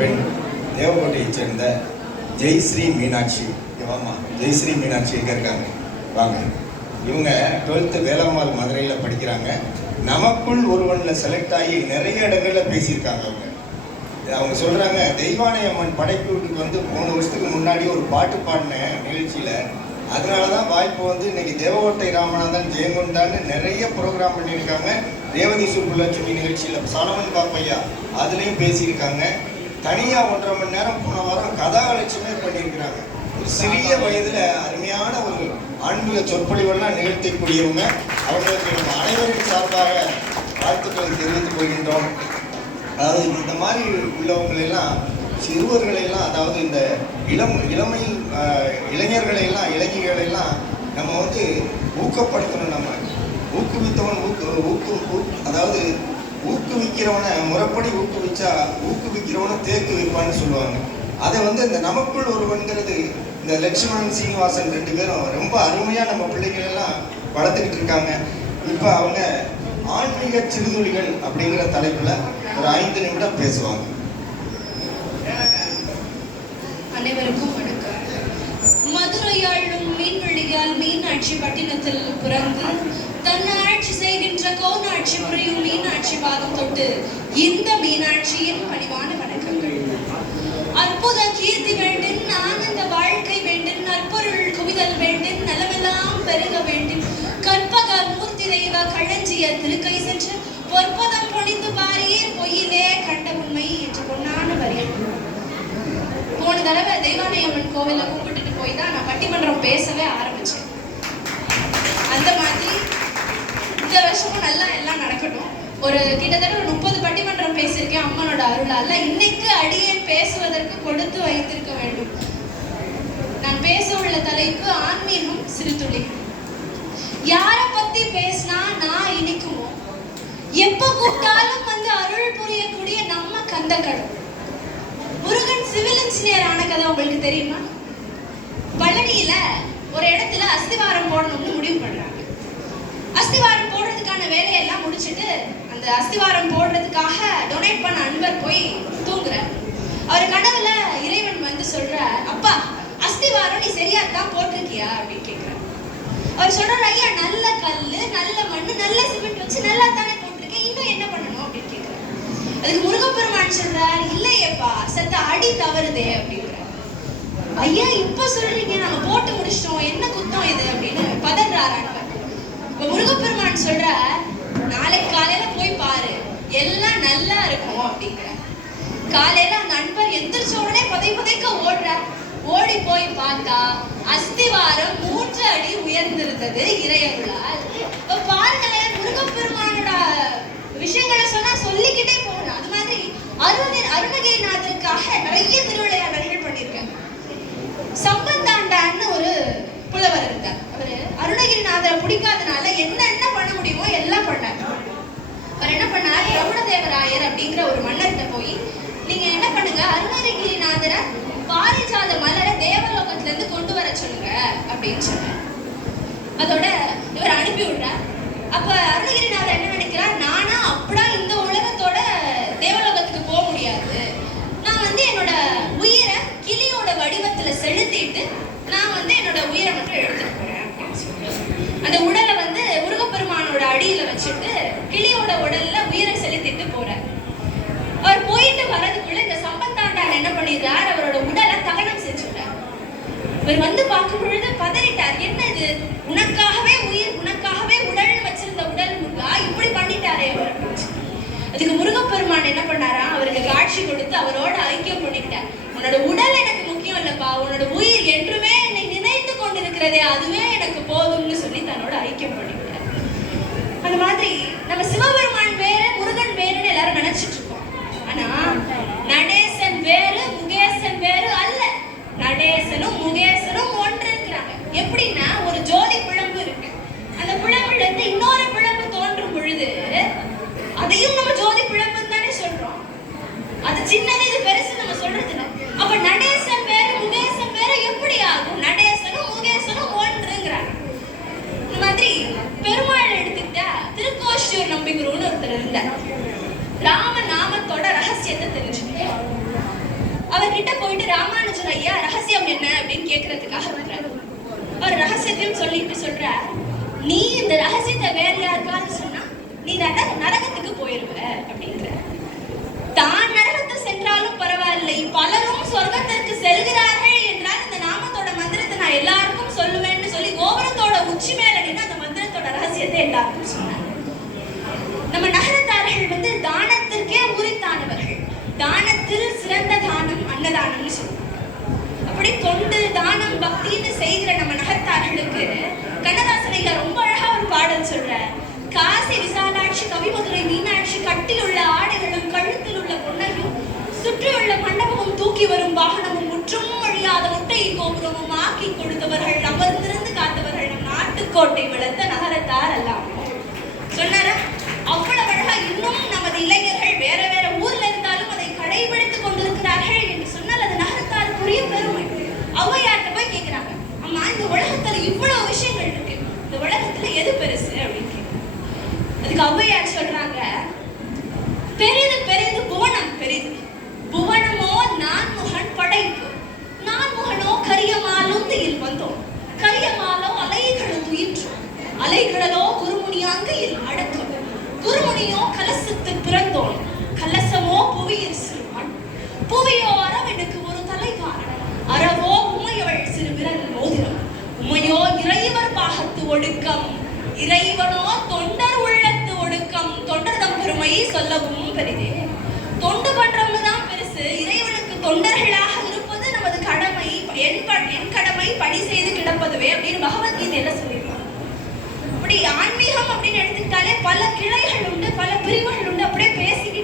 பெண் தேவகோட்டையைச் சேர்ந்த ஜெய்ஸ்ரீ மீனாட்சி. வாமா, ஜெய்ஸ்ரீ மீனாட்சி எங்கே இருக்காங்க? வாங்க. இவங்க 12th வேலம்மாள் மதுரையில் படிக்கிறாங்க. நமக்குள் ஒருவனில் செலக்ட் ஆகி நிறைய இடங்களில் பேசியிருக்காங்க. அவங்க சொல்கிறாங்க, தெய்வானை அம்மன் படைப்புக்கு வந்து 3 வருஷத்துக்கு முன்னாடி ஒரு பாட்டு பாடின நிகழ்ச்சியில், அதனால தான் வாய்ப்பு வந்து இன்னைக்கு தேவகோட்டை ராமநாதன் ஜெயங்கொண்டான்னு நிறைய ப்ரோக்ராம் பண்ணியிருக்காங்க. ரேவதி சுப்புலட்சுமி நிகழ்ச்சியில் சாலமன் பாப்பையா அதுலேயும் பேசியிருக்காங்க. தனியாக 1.5 மணி நேரம் போன வாரம் கதாலட்சுமே பண்ணியிருக்கிறாங்க. ஒரு சிறிய வயதில் அருமையான ஒரு ஆன்மீக சொற்பொழிவெல்லாம் நிகழ்த்தக்கூடியவங்க. அவங்களுக்கு நம்ம அனைவரின் சார்பாக வாழ்த்துக்களை தெரிவித்து கொள்கின்றோம். அதாவது இந்த மாதிரி உள்ளவங்களெல்லாம், சிறுவர்களெல்லாம், அதாவது இந்த இளமை இளைஞர்களையெல்லாம் இளைஞர்களெல்லாம் நம்ம வந்து ஊக்கப்படுத்தணும். நம்ம ஊக்குவித்தவன் அதாவது ஊக்குவிக்கிறவனை முறைப்படி ஊக்குவிக்கிறவனை தேக்கு வைப்பான்னு சொல்லுவாங்க. அதை வந்து இந்த நமக்குள் ஒருவன்கிறது இந்த லட்சுமணன் சீனிவாசன் 2 பேரும் ரொம்ப அருமையாக நம்ம பிள்ளைகளெல்லாம் வளர்த்துக்கிட்டு இருக்காங்க. இப்போ அவங்க ஆன்மீக சிறுதுளிகள் அப்படிங்கிற தலைப்பில் ஒரு 5 நிமிடம் பேசுவாங்க. அனைவருக்கும் வணக்கம். மதுரையாளும் மீன்வெளியால் மீனாட்சி பட்டினத்தில் பிறந்து தன்னாட்சி செய்கின்ற கோனாட்சி புரியும் மீனாட்சி பாதம் தொட்டு இந்த மீனாட்சியின் பணிவான வணக்கங்கள். அற்புத கீர்த்தி வேண்டின், ஆனந்த வாழ்க்கை வேண்டின், நற்பொருள் குவிதல் வேண்டின், நலமெல்லாம் பெருக வேண்டின், கற்பக மூர்த்தி தெய்வ களஞ்சிய திருக்கை சென்று பொற்பதம் பொழிந்து பாரீர் பொய்யிலே கண்ட உண்மை என்று பொன்னான வரி. போன தடவை தெய்வானை அம்மன் கோவில கூப்பிட்டுட்டு போய் தான் நான் பட்டிமன்றம் பேசவே ஆரம்பிச்சேன். அந்த மாதிரி இந்த வருஷமும் நல்லா எல்லாம் நடக்கட்டும். கிட்டத்தட்ட 30 பட்டிமன்றம் பேசியிருக்கேன் அம்மனோட அருளால. இன்னைக்கு அடியேன் பேசுவதற்கு கொடுத்து வைத்திருக்க வேண்டும். நான் பேச உள்ள தலைப்பு ஆன்மீகம் சிறுதுளி. யாரை பத்தி பேசினா நான் இனிக்குமோ, எப்ப கூப்பிட்டாலும் வந்து அருள் புரியக்கூடிய நம்ம கந்தக்கடவுள் முருகன் சிவில் இன்ஜினியர் ஆன கதை உங்களுக்கு தெரியுமா? பழனியில ஒரு இடத்துல அஸ்திவாரம் போடணும்னு முடிவு பண்றாங்க. அஸ்திவாரம் போடுறதுக்கான வேலையெல்லாம் முடிச்சுட்டு அந்த அஸ்திவாரம் போடுறதுக்காக டொனேட் பண்ண அன்பர் போய் தூங்குறார். அவர் கனவுல இறைவன் வந்து சொல்ற, அப்பா அஸ்திவாரம் நீ சரியா தான் போட்டிருக்கியா அப்படின்னு கேட்கிறார். அவர் சொல்றாரு, ஐயா நல்ல கல்லு, நல்ல மண்ணு, நல்ல சிமெண்ட் வச்சு நல்லா தானே போட்டிருக்கேன், இன்னும் என்ன பண்ணணும் அப்படின்னு கேட்கிறார். அதுக்கு முருகப்பெருமான் சொல்றார், இல்லையேப்பா சத்த அடி தவறுதே அப்படிங்கிறார். ஐயா இப்ப சொல்றீங்க, நாங்க போட்டு முடிச்சிட்டோம், என்ன குத்தம் இது அப்படின்னு பதறாரு அன்பர். இப்ப முருகப்பெருமான் சொல்ற, நாளைக்கு காலையில போய் பாரு, எல்லாம் நல்லா இருக்கும் அப்படிங்கிற. காலையில அந்த அன்பர் எந்திரிச்ச உடனே புதைக்க ஓடுறார். ஓடி போய் பார்த்தா அஸ்திவாரம் 3 அடி உயர்ந்திருந்தது இறையருளால். இப்ப பாருங்களேன், முருகப்பெருமானோட விஷயங்களை சொன்னா சொல்லிக்கிட்டே போகணும். அது மாதிரி அருணகிரிநாதருக்காக நிறைய திருவிளையாடல்கள் பண்ணியிருக்காங்க. சம்பந்தாண்டான்னு ஒரு புலவர் இருந்தார். அவரு அருணகிரிநாதரை பிடிக்காதனால என்ன பண்ண முடியுமோ எல்லாம் பண்ணார். அவர் என்ன பண்ணார், பிரபுடதேவராயர் அப்படிங்கிற ஒரு மன்னர்கிட்ட போய், நீங்க என்ன பண்ணுங்க, அருணகிரிநாதரை பாரிஜாத மலரை தேவலோகத்துல இருந்து கொண்டு வர சொல்லுங்க அப்படின்னு சொன்னார். அதோட இவர் அனுப்பி விடுறார். அப்ப அருணகிரிநாதர் என்ன நினைக்கிறார், நானா அப்படா இந்த உலகத்தோட தேவலோகத்துக்கு போக முடியாது, நான் வந்து என்னோட உயிரை கிளியோட வடிவத்துல செலுத்திட்டு நான் வந்து என்னோட உயிரை மட்டும் எடுத்துட்டு போறேன் அப்படின்னு சொல்றாரு. அந்த உடலை வந்து முருகப்பெருமானோட அடியில வச்சுட்டு கிளியோட உடல்ல உயிரை செலுத்திட்டு போறார். அவர் போயிட்டு வரதுக்குள்ள இந்த சம்பந்தாண்டான் என்ன பண்ணிடுறார், அவரோட உடலை தகனம் செஞ்சுட்டார். இவர் வந்து பார்க்கும் பொழுது பதறிட்டார், என்ன இது, உனக்காகவே உயிர், உனக்காகவே உடல் வச்சிருந்த உடல் முருகா இப்படி பண்ணிட்டாரே அவர். அதுக்கு முருகப்பெருமான் என்ன பண்ணாரா, அவருக்கு காட்சி கொடுத்து அவரோட ஐக்கியம் பண்ணிக்கிட்டார். உன்னோட உடல் எனக்கு முக்கியம் இல்லப்பா, உன்னோட உயிர் என்றுமே என்னை நினைத்து கொண்டிருக்கிறதே அதுவே எனக்கு போதும்னு சொல்லி தன்னோட ஐக்கியம் பண்ணிக்கிட்டார். அந்த மாதிரி நம்ம சிவபெருமான் வேற முருகன் வேறுன்னு எல்லாரும் நினைச்சிட்டு இருக்கோம். ஆனா நடேசன் வேறு முகேசன் வேறு அல்ல. நடேசனும் முகேசனும் ஒன்று இருக்கிறாங்க. எப்படின்னா ஒரு ஜோதி பிழம்பு இருக்கு. அந்த பிழம்புல இருந்து இன்னொரு பிழம்பு தோன்றும் பொழுது அதையும் நம்ம ஜோதி பிழம்புன்னு தானே சொல்றோம். அது சின்னது, இது பெருசு நம்ம சொல்றது இல்லை. அப்ப நடேசன் வேறு முகேசன் வேறு எப்படி ஆகும்? நடேசனும் முகேசனும் ஒன்றுங்கிறாங்க. இந்த மாதிரி பெருமாள் எடுத்துக்கிட்டா திருக்கோஷ்டியூர் நம்பிக்குருன்னு ஒருத்தர் இருந்தார். ராமன் கேட்கறதுக்காக வர்றாரு. ஒரு ரகசியத்தையும் சொல்லிட்டு சொல்ற, நீ இந்த ரகசியத்தை வேற யாருக்காவது சொன்னா நீ நரகத்துக்கு போயிருவ அப்படிங்கிற. தான் நரகத்தை சென்றாலும் பரவாயில்லை, பலரும் சொர்க்கத்திற்கு செல்கிறார்கள் என்றால் இந்த நாமத்தோட மந்திரத்தை நான் எல்லாருக்கும் சொல்லுவேன்னு சொல்லி கோபுரத்தோட உச்சி மேல நின்று அந்த மந்திரத்தோட ரகசியத்தை எல்லாருக்கும் சொன்னாங்க. நம்ம நகரத்தார்கள் தானத்திற்கே உரித்தானவர்கள். தானத்தில் சிறந்த தானம் அன்னதானம்னு சொல்லுவாங்க. அப்படி தொண்டு தானம் பக்தின்னு செய்கிற நம்ம நகரத்தார்களுக்கு கண்ணதாசனையா ரொம்ப அழகா ஒரு பாடல் சொல்ற, காசி விசாலாட்சி கவிமதுரை மீனாட்சி கட்டில் உள்ள ஆடைகளும் கழுத்தில் உள்ள பொன்னையும் சுற்றியுள்ள மண்டபமும் தூக்கி வரும் வாகனமும் முற்றும் அழியாத முட்டை கோபுரமும் ஆக்கி கொடுத்தவர்கள், அமர்ந்திருந்து காத்தவர்கள் நம் நாட்டுக்கோட்டை வளர்த்த நகரத்தார் எல்லாம் சொன்னாரா. அவ்வளவு அழகா இன்னும் நமது இளைஞர்கள் வேற வேற ஊர்ல இருந்தாலும் அதை கடைபிடித்துக் கொண்டிருக்கிறார்கள் என்று சொன்னால் அது நகரத்தாருக்குரிய பெருமை. ஔவையார்ட்ட போய் கேட்கிறாங்க, அம்மா இந்த உலகத்துல இவ்வளவு விஷயங்கள் இருக்கு, இந்த உலகத்துல எது பெருசு அப்படின்னு. அதுக்கு ஔவையார் சொல்றாங்க, பெரிது பெரிது புவனம் பெரிது, புவனமோ நான்முகன் படைப்பு, நான்முகனோ கரியமாலுந்தியில் வந்தோம், கரியமாலோ அலைகளும் உயிற்றோம், அலைகளோ குருமுனியாங்கையில் அடக்கம், குருமுனியோ கலசத்து பிறந்தோம், கலசமோ புவியில் சிறுவன், புவியோ அரவனுக்கு ஒரு தலைகாரன், அறவோ உமையவள் சிறு விரல் மோதிரம், உமையோ இறைவர் பாகத்து ஒடுக்கம், இறைவனோ தொண்டர் உள்ளத்து ஒடுக்கம், தொண்டர்தம் பெருமை சொல்லவும் பெரிதே. தொண்டு பண்றவங்க தான் பெருசு, இறைவனுக்கு தொண்டர்களாக இருப்பது நமது கடமை, என் கடமை பணி செய்து கிடப்பதுவே அப்படின்னு பகவத்கீதையில சொல்லியிருக்காங்க. அப்படி ஆன்மீகம் அப்படின்னு எடுத்துக்கிட்டாலே பல கிளைகள் உண்டு, பல பிரிவுகள் உண்டு. அப்படியே பேசிக்கிட்டே